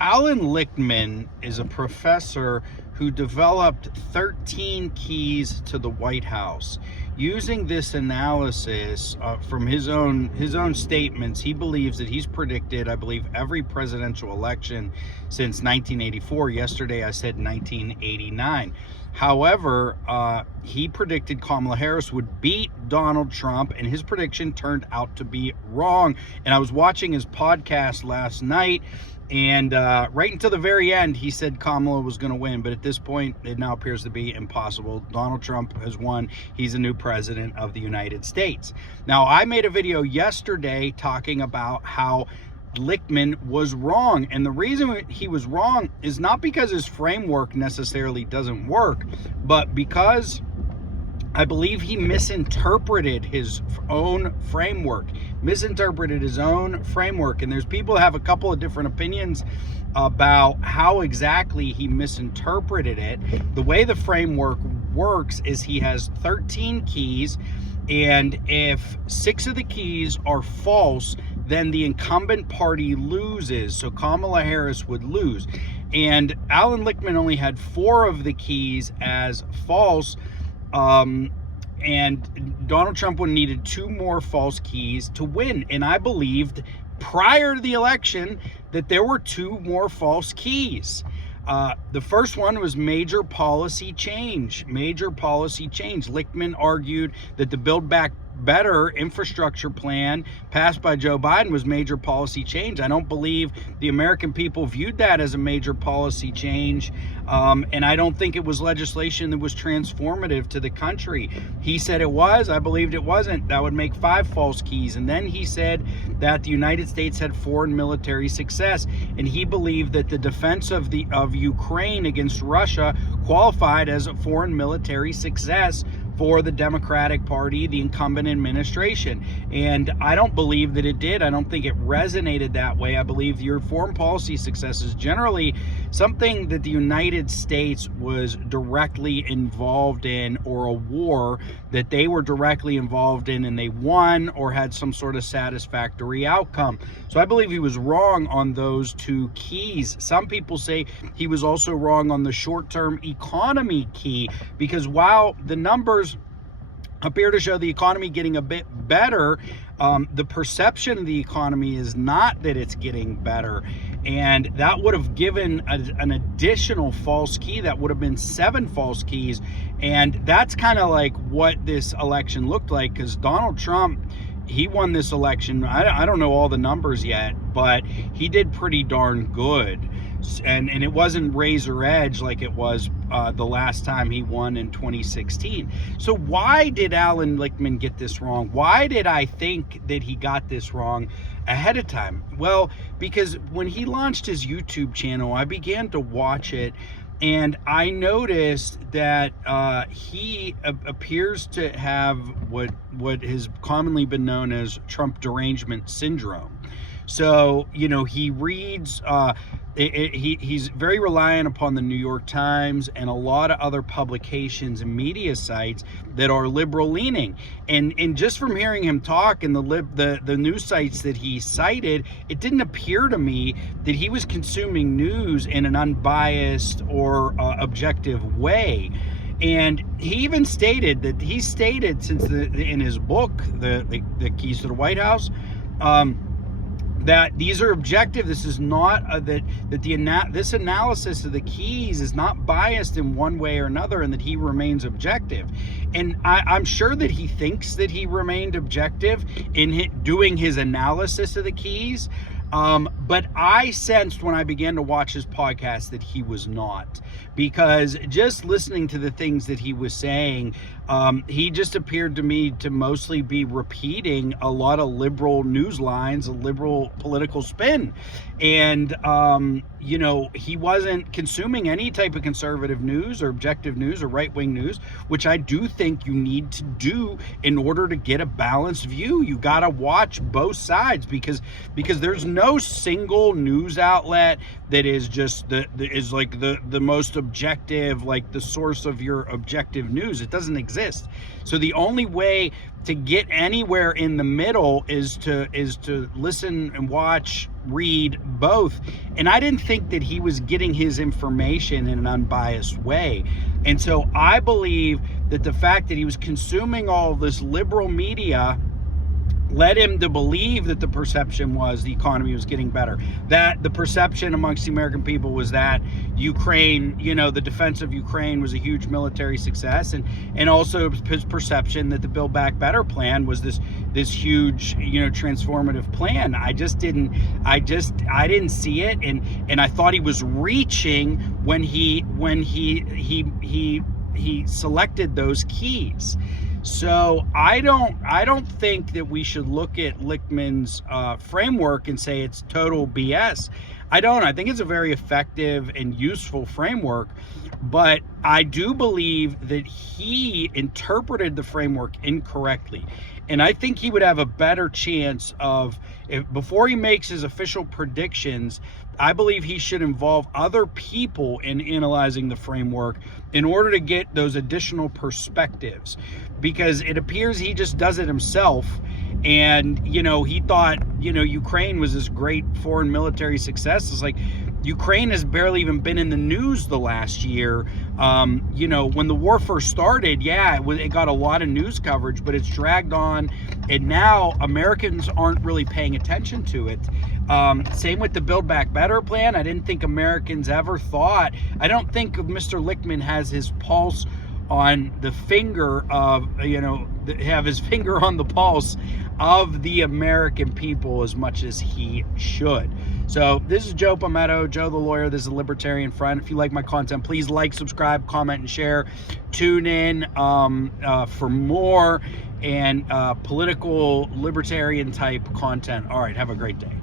Alan Lichtman is a professor who developed 13 keys to the White House. Using this analysis from his own statements, he believes that he's predicted, I believe, every presidential election since 1984. Yesterday I said 1989. However, he predicted Kamala Harris would beat Donald Trump, and his prediction turned out to be wrong. And I was watching his podcast last night, and right until the very end, he said Kamala was going to win. But at this point, it now appears to be impossible. Donald Trump has won. He's a new president of the United States. Now, I made a video yesterday talking about how Lichtman was wrong. And the reason he was wrong is not because his framework necessarily doesn't work, but because I believe he misinterpreted his own framework, And there's people who have a couple of different opinions about how exactly he misinterpreted it. The way the framework works is he has 13 keys, and if 6 of the keys are false, then the incumbent party loses. So Kamala Harris would lose. And Alan Lichtman only had 4 of the keys as false. And Donald Trump would have needed 2 more false keys to win. And I believed prior to the election that there were 2 more false keys. The first one was major policy change. Lichtman argued that the Build Back Better infrastructure plan passed by Joe Biden was major policy change. I don't believe the American people viewed that as a major policy change, and I don't think it was legislation that was transformative to the country. He said it was. I believed it wasn't. That would make 5 false keys. And then he said that the United States had foreign military success, and he believed that the defense of Ukraine against Russia qualified as a foreign military success for the Democratic Party, the incumbent administration. And I don't believe that it did. I don't think it resonated that way. I believe your foreign policy success is generally something that the United States was directly involved in, or a war that they were directly involved in and they won or had some sort of satisfactory outcome. So I believe he was wrong on those 2 keys. Some people say he was also wrong on the short-term economy key, because while the numbers appear to show the economy getting a bit better, the perception of the economy is not that it's getting better. And that would have given an additional false key. That would have been 7 false keys. And that's kind of like what this election looked like, because Donald Trump, he won this election. I don't know all the numbers yet, but he did pretty darn good. And it wasn't razor edge like it was the last time he won in 2016. So why did Alan Lichtman get this wrong? Why did I think that he got this wrong ahead of time? Well, because when he launched his YouTube channel, I began to watch it, and I noticed that he appears to have what has commonly been known as Trump derangement syndrome. So, he reads, he's very reliant upon the New York Times and a lot of other publications and media sites that are liberal leaning. And just from hearing him talk and the news sites that he cited, it didn't appear to me that he was consuming news in an unbiased or objective way. And he even stated that in his book, the Keys to the White House, that these are objective. This is not this analysis of the keys is not biased in one way or another, and that he remains objective. And I'm sure that he thinks that he remained objective in doing his analysis of the keys. But I sensed when I began to watch his podcast that he was not, because just listening to the things that he was saying, he just appeared to me to mostly be repeating a lot of liberal news lines, a liberal political spin. And, he wasn't consuming any type of conservative news or objective news or right-wing news, which I do think you need to do in order to get a balanced view. You got to watch both sides, because there's no single news outlet that is just the most objective, like the source of your objective news. It doesn't exist. exist. So the only way to get anywhere in the middle is to listen and watch, read both. And I didn't think that he was getting his information in an unbiased way. And so I believe that the fact that he was consuming all this liberal media led him to believe that the perception was the economy was getting better, that the perception amongst the American people was that Ukraine, the defense of Ukraine was a huge military success, and also his perception that the Build Back Better plan was this huge, transformative plan. I didn't see it, and I thought he was reaching when he selected those keys. So I don't think that we should look at Lichtman's framework and say it's total BS. I think it's a very effective and useful framework, but I do believe that he interpreted the framework incorrectly. And I think he would have a better chance of, before he makes his official predictions, I believe he should involve other people in analyzing the framework in order to get those additional perspectives, because it appears he just does it himself. And, he thought, Ukraine was this great foreign military success. It's like, Ukraine has barely even been in the news the last year. When the war first started, it got a lot of news coverage, but it's dragged on. And now Americans aren't really paying attention to it. Same with the Build Back Better plan. I didn't think Americans ever thought, I don't think Mr. Lichtman has his pulse on the finger of, have his finger on the pulse of the American people as much as he should. So this is Joe Palmetto, Joe the Lawyer. This is a Libertarian Front. If you like my content, please like, subscribe, comment, and share. Tune in for more and political libertarian type content. All right, have a great day.